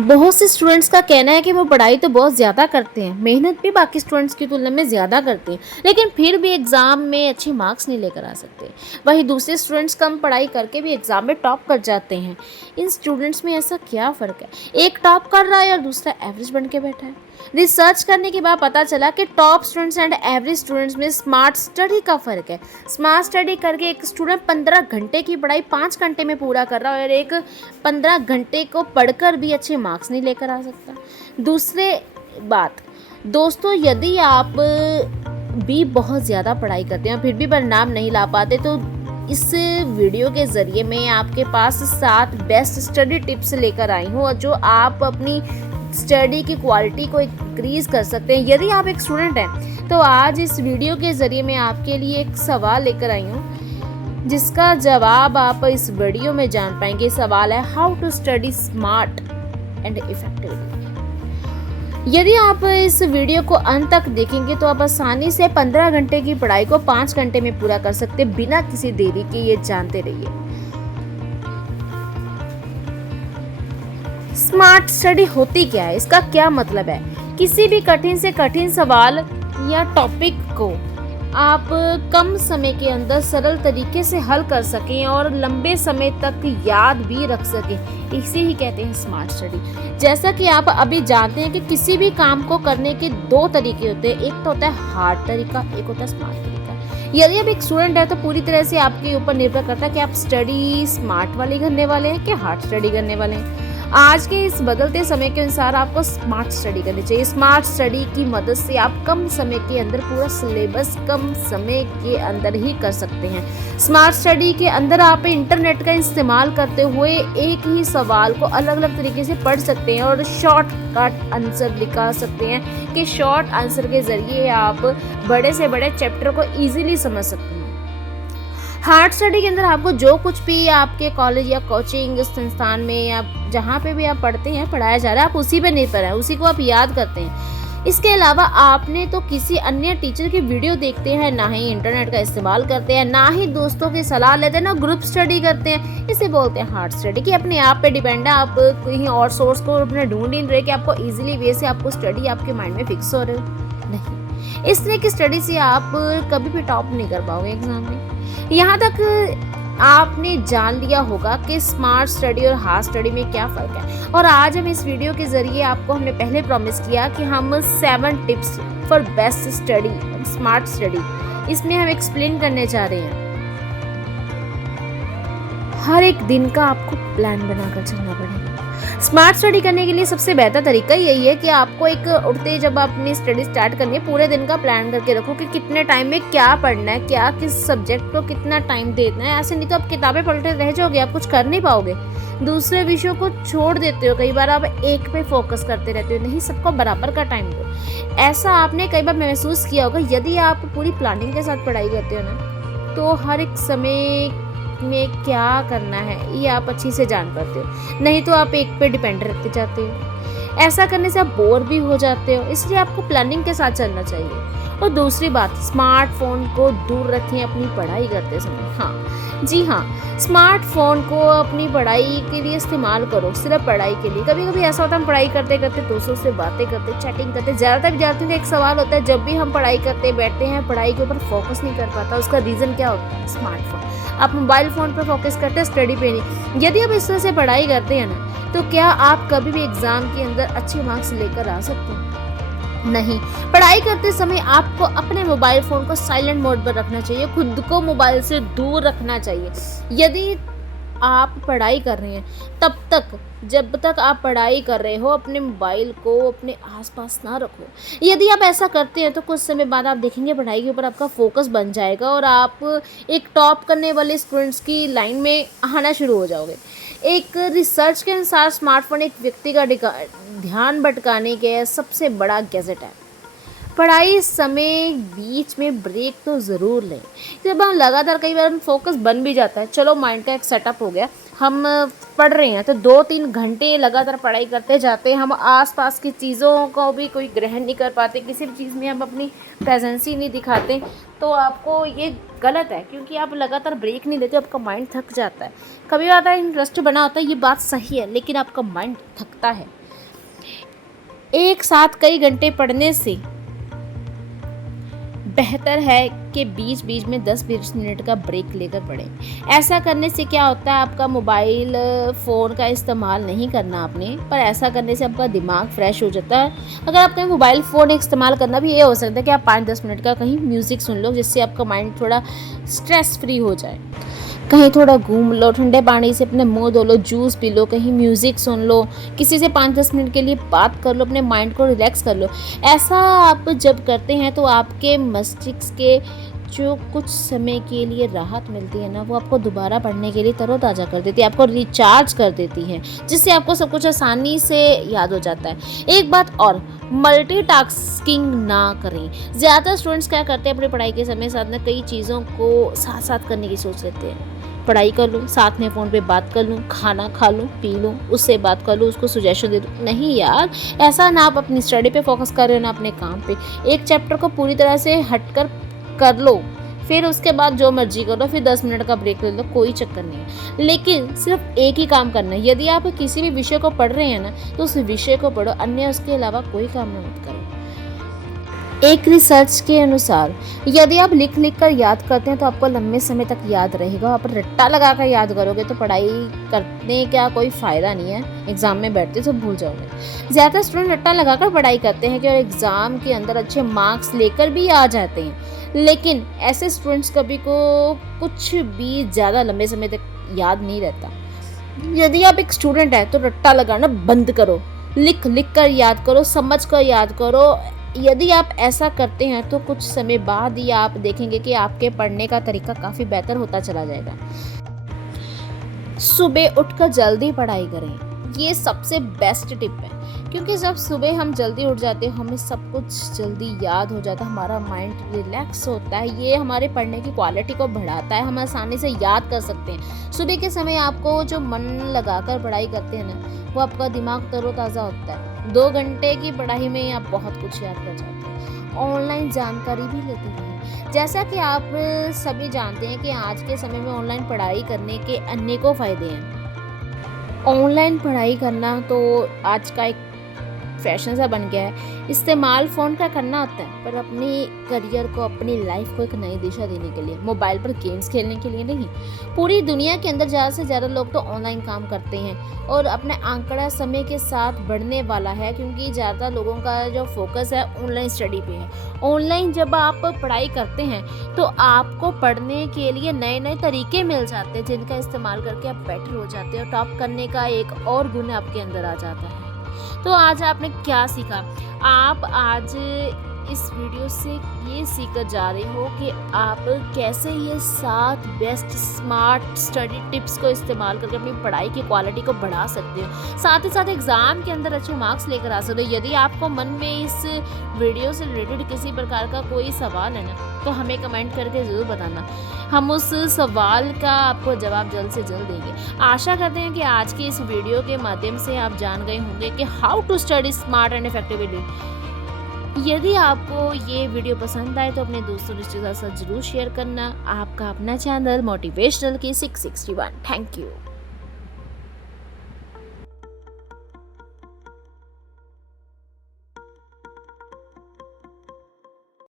बहुत से स्टूडेंट्स का कहना है कि वो पढ़ाई तो बहुत ज़्यादा करते हैं, मेहनत भी बाकी स्टूडेंट्स की तुलना में ज़्यादा करते हैं, लेकिन फिर भी एग्ज़ाम में अच्छे मार्क्स नहीं लेकर आ सकते। वहीं दूसरे स्टूडेंट्स कम पढ़ाई करके भी एग्ज़ाम में टॉप कर जाते हैं। इन स्टूडेंट्स में ऐसा क्या फ़र्क है? एक टॉप कर रहा है और दूसरा एवरेज बन के बैठा है। रिसर्च करने के बाद पता चला कि top students and average students में स्मार्ट स्टडी का फ़र्क है। स्मार्ट स्टडी करके एक स्टूडेंट 15 घंटे की पढ़ाई 5 घंटे में पूरा कर रहा है और एक 15 घंटे को पढ़कर भी अच्छे मार्क्स नहीं लेकर आ सकता। दूसरे बात दोस्तों, यदि आप भी बहुत ज़्यादा पढ़ाई करते हैं और फिर भी परिणाम नहीं ला पाते, तो इस वीडियो के ज़रिए मैं आपके पास 7 बेस्ट स्टडी टिप्स लेकर आई हूँ जो आप अपनी स्टडी की क्वालिटी को इंक्रीज़ कर सकते हैं। यदि आप एक स्टूडेंट हैं तो आज इस वीडियो के ज़रिए मैं आपके लिए एक सवाल लेकर आई हूँ जिसका जवाब आप इस वीडियो में जान पाएंगे। सवाल है, how to study smart and effectively. यदि आप इस वीडियो को अंत तक देखेंगे तो आप आसानी से 15 घंटे की पढ़ाई को 5 घंटे में पूरा कर सकते हैं बिना किसी देरी के। ये जानते रहिए। स्मार्ट स्टडी होती क्या है, इसका क्या मतलब है? किसी भी कठिन से कठिन सवाल या टॉपिक को आप कम समय के अंदर सरल तरीके से हल कर सकें और लंबे समय तक याद भी रख सकें, इसे ही कहते हैं स्मार्ट स्टडी। जैसा कि आप अभी जानते हैं कि किसी भी काम को करने के 2 तरीके होते हैं, एक तो होता है हार्ड तरीका, एक होता है स्मार्ट तरीका। यदि आप एक स्टूडेंट है तो पूरी तरह से आपके ऊपर निर्भर करता है कि आप स्टडी स्मार्ट वाली करने वाले हैं कि हार्ड स्टडी करने वाले हैं। आज के इस बदलते समय के अनुसार आपको स्मार्ट स्टडी करनी चाहिए। स्मार्ट स्टडी की मदद से आप कम समय के अंदर पूरा सिलेबस कम समय के अंदर ही कर सकते हैं। स्मार्ट स्टडी के अंदर आप इंटरनेट का इस्तेमाल करते हुए एक ही सवाल को अलग अलग तरीके से पढ़ सकते हैं और शॉर्टकट आंसर निकाल सकते हैं कि शॉर्ट आंसर के ज़रिए आप बड़े से बड़े चैप्टर को ईजिली समझ सकते हैं। हार्ड स्टडी के अंदर आपको जो कुछ भी आपके कॉलेज या कोचिंग संस्थान में या जहाँ पे भी आप पढ़ते हैं पढ़ाया जा रहा है, आप उसी पे निर्भर है, उसी को आप याद करते हैं। इसके अलावा आपने तो किसी अन्य टीचर की वीडियो देखते हैं, ना ही इंटरनेट का इस्तेमाल करते हैं, ना ही दोस्तों की सलाह लेते हैं, ना ग्रुप स्टडी करते हैं। इसे बोलते हैं हार्ड स्टडी कि अपने आप पे डिपेंड है, आप कहीं और सोर्स को अपने ढूंढ नहीं रहे कि आपको ईजिली वे से आपको स्टडी आपके माइंड में फिक्स हो रहे हो। नहीं, इस तरह की स्टडी से आप कभी भी टॉप नहीं कर पाओगे एग्जाम में। यहाँ तक आपने जान लिया होगा कि स्मार्ट स्टडी और हार्ड स्टडी में क्या फ़र्क है, और आज हम इस वीडियो के ज़रिए आपको हमने पहले प्रॉमिस किया कि हम 7 tips for best study smart study इसमें हम एक्सप्लेन करने जा रहे हैं। हर एक दिन का आपको प्लान बनाकर चलना पड़ेगा। स्मार्ट स्टडी करने के लिए सबसे बेहतर तरीका यही है कि आपको एक उठते जब आप अपनी स्टडी स्टार्ट करनी है पूरे दिन का प्लान करके रखो कि कितने टाइम में क्या पढ़ना है, क्या किस सब्जेक्ट को कितना टाइम देना है। ऐसे नहीं तो आप किताबें पलटे रह जाओगे, आप कुछ कर नहीं पाओगे, दूसरे विषयों को छोड़ देते हो। कई बार आप एक पे फोकस करते रहते हो, नहीं सबको बराबर का टाइम दो। ऐसा आपने कई बार महसूस किया होगा। यदि आप पूरी प्लानिंग के साथ पढ़ाई करते हो ना, तो हर एक समय में क्या करना है ये आप अच्छी से जान पाते हो। नहीं तो आप एक पे डिपेंड रहते जाते हो। ऐसा करने से आप बोर भी हो जाते हो, इसलिए आपको प्लानिंग के साथ चलना चाहिए। और दूसरी बात, स्मार्टफोन को दूर रखें अपनी पढ़ाई करते समय। हाँ जी हाँ, स्मार्टफोन को अपनी पढ़ाई के लिए इस्तेमाल करो, सिर्फ पढ़ाई के लिए। कभी कभी ऐसा होता है हम पढ़ाई करते करते दोस्तों से बातें करते, चैटिंग करते। ज़्यादातर विद्यार्थियों का एक सवाल होता है, जब भी हम पढ़ाई करते बैठते हैं पढ़ाई के ऊपर फोकस नहीं कर पाता, उसका रीज़न क्या होता है? स्मार्टफोन। आप मोबाइल फ़ोन पर फोकस करते हैं, स्टडी पे नहीं। यदि आप इस तरह से पढ़ाई करते हैं ना, तो क्या आप कभी भी एग्ज़ाम के अंदर अच्छे मार्क्स लेकर आ सकते हैं? नहीं। पढ़ाई करते समय आपको अपने मोबाइल फ़ोन को साइलेंट मोड पर रखना चाहिए, खुद को मोबाइल से दूर रखना चाहिए। यदि आप पढ़ाई कर रहे हैं तब तक, जब तक आप पढ़ाई कर रहे हो, अपने मोबाइल को अपने आसपास ना रखो। यदि आप ऐसा करते हैं तो कुछ समय बाद आप देखेंगे पढ़ाई के ऊपर आपका फोकस बन जाएगा और आप एक टॉप करने वाले स्टूडेंट्स की लाइन में आना शुरू हो जाओगे। एक रिसर्च के अनुसार स्मार्टफोन एक व्यक्ति का ध्यान भटकाने के सबसे बड़ा गैजेट है। पढ़ाई समय बीच में ब्रेक तो ज़रूर लें। जब हम लगातार, कई बार फोकस बन भी जाता है, चलो माइंड का एक सेटअप हो गया, हम पढ़ रहे हैं तो 2-3 घंटे लगातार पढ़ाई करते जाते हैं, हम आस-पास की चीज़ों को भी कोई ग्रहण नहीं कर पाते, किसी भी चीज़ में हम अपनी प्रेज़ेंस ही नहीं दिखाते, तो आपको ये गलत है क्योंकि आप लगातार ब्रेक नहीं लेते, आपका माइंड थक जाता है। कभी आता है इंटरेस्ट बना होता है, ये बात सही है, लेकिन आपका माइंड थकता है। एक साथ कई घंटे पढ़ने से बेहतर है कि बीच-बीच में 10-20 मिनट का ब्रेक लेकर पढ़ें। ऐसा करने से क्या होता है, आपका मोबाइल फ़ोन का इस्तेमाल नहीं करना आपने, पर ऐसा करने से आपका दिमाग फ्रेश हो जाता है। अगर आप कहीं मोबाइल फ़ोन इस्तेमाल करना भी ये हो सकता है कि आप 5-10 मिनट का कहीं म्यूज़िक सुन लो, जिससे आपका माइंड थोड़ा स्ट्रेस फ्री हो जाए। कहीं थोड़ा घूम लो, ठंडे पानी से अपने मुँह धो लो, जूस पी लो, कहीं म्यूज़िक सुन लो, किसी से 5-10 मिनट के लिए बात कर लो, अपने माइंड को रिलैक्स कर लो। ऐसा आप जब करते हैं तो आपके मस्तिष्क के जो कुछ समय के लिए राहत मिलती है ना, वो आपको दोबारा पढ़ने के लिए तरोताज़ा कर देती है, आपको रिचार्ज कर देती है, जिससे आपको सब कुछ आसानी से याद हो जाता है। एक बात और, मल्टीटास्किंग ना करें। ज़्यादातर स्टूडेंट्स क्या करते हैं, अपनी पढ़ाई के समय साथ में कई चीज़ों को साथ-साथ करने की सोच लेते हैं। पढ़ाई कर लूँ, साथ में फ़ोन पे बात कर लूँ, खाना खा लूँ, पी लूँ, उससे बात कर लूँ, उसको सजेशन दे दूँ। नहीं यार, ऐसा ना आप अपनी स्टडी पे फ़ोकस कर रहे हो ना अपने काम पे। एक चैप्टर को पूरी तरह से हटकर कर लो, फिर उसके बाद जो मर्ज़ी करो, फिर 10 मिनट का ब्रेक ले लो, कोई चक्कर नहीं है। लेकिन सिर्फ़ एक ही काम करना है। यदि आप किसी भी विषय को पढ़ रहे हैं ना, तो उस विषय को पढ़ो, अन्य उसके अलावा कोई काम ना मत करो। एक रिसर्च के अनुसार यदि आप लिख कर याद करते हैं तो आपको लंबे समय तक याद रहेगा। आप रट्टा लगा कर याद करोगे तो पढ़ाई करने का कोई फ़ायदा नहीं है, एग्ज़ाम में बैठते तो भूल जाओगे। ज़्यादातर स्टूडेंट रट्टा लगा कर पढ़ाई करते हैं कि और एग्ज़ाम के अंदर अच्छे मार्क्स लेकर भी आ जाते हैं, लेकिन ऐसे स्टूडेंट्स कभी को कुछ भी ज़्यादा लंबे समय तक याद नहीं रहता। यदि आप एक स्टूडेंट हैं तो रट्टा लगाना बंद करो, लिख कर याद करो, समझ कर याद करो। यदि आप ऐसा करते हैं तो कुछ समय बाद ही आप देखेंगे कि आपके पढ़ने का तरीका काफ़ी बेहतर होता चला जाएगा। सुबह उठकर जल्दी पढ़ाई करें, ये सबसे बेस्ट टिप है, क्योंकि जब सुबह हम जल्दी उठ जाते हैं हमें सब कुछ जल्दी याद हो जाता है, हमारा माइंड रिलैक्स होता है, ये हमारे पढ़ने की क्वालिटी को बढ़ाता है, हम आसानी से याद कर सकते हैं। सुबह के समय आपको जो मन लगाकर पढ़ाई करते हैं ना, वो आपका दिमाग तरोताज़ा होता है। 2 घंटे की पढ़ाई में आप बहुत कुछ याद कर जाते हैं। ऑनलाइन जानकारी भी लेते हैं। जैसा कि आप सभी जानते हैं कि आज के समय में ऑनलाइन पढ़ाई करने के अनेकों फ़ायदे हैं। ऑनलाइन पढ़ाई करना तो आज का एक फैशन सा बन गया है। इस्तेमाल फ़ोन का करना होता है, पर अपने करियर को, अपनी लाइफ को एक नई दिशा देने के लिए, मोबाइल पर गेम्स खेलने के लिए नहीं। पूरी दुनिया के अंदर ज़्यादा से ज़्यादा लोग तो ऑनलाइन काम करते हैं और अपना आंकड़ा समय के साथ बढ़ने वाला है, क्योंकि ज़्यादा लोगों का जो फोकस है ऑनलाइन स्टडी पे है। ऑनलाइन जब आप पढ़ाई करते हैं तो आपको पढ़ने के लिए नए-नए तरीके मिल जाते हैं, जिनका इस्तेमाल करके आप बेटर हो जाते हो, टॉप करने का एक और गुण आपके अंदर आ जाता है। तो आज आपने क्या सीखा? आप आज इस वीडियो से ये सीखकर जा रहे हो कि आप कैसे ये 7 बेस्ट स्मार्ट स्टडी टिप्स को इस्तेमाल करके अपनी पढ़ाई की क्वालिटी को बढ़ा सकते हो। साथ ही साथ एग्ज़ाम के अंदर अच्छे मार्क्स लेकर आ सकते हो। यदि आपको मन में इस वीडियो से रिलेटेड किसी प्रकार का कोई सवाल है ना, तो हमें कमेंट करके ज़रूर बताना। हम उस सवाल का आपको जवाब जल्द से जल्द देंगे। आशा करते हैं कि आज की इस वीडियो के माध्यम से आप जान गए होंगे कि how to study smart and effectively. यदि आपको ये वीडियो पसंद आए तो अपने दोस्तों रिश्तेदार के साथ ज़रूर शेयर करना। आपका अपना चैनल मोटिवेशनल की 661। Thank you.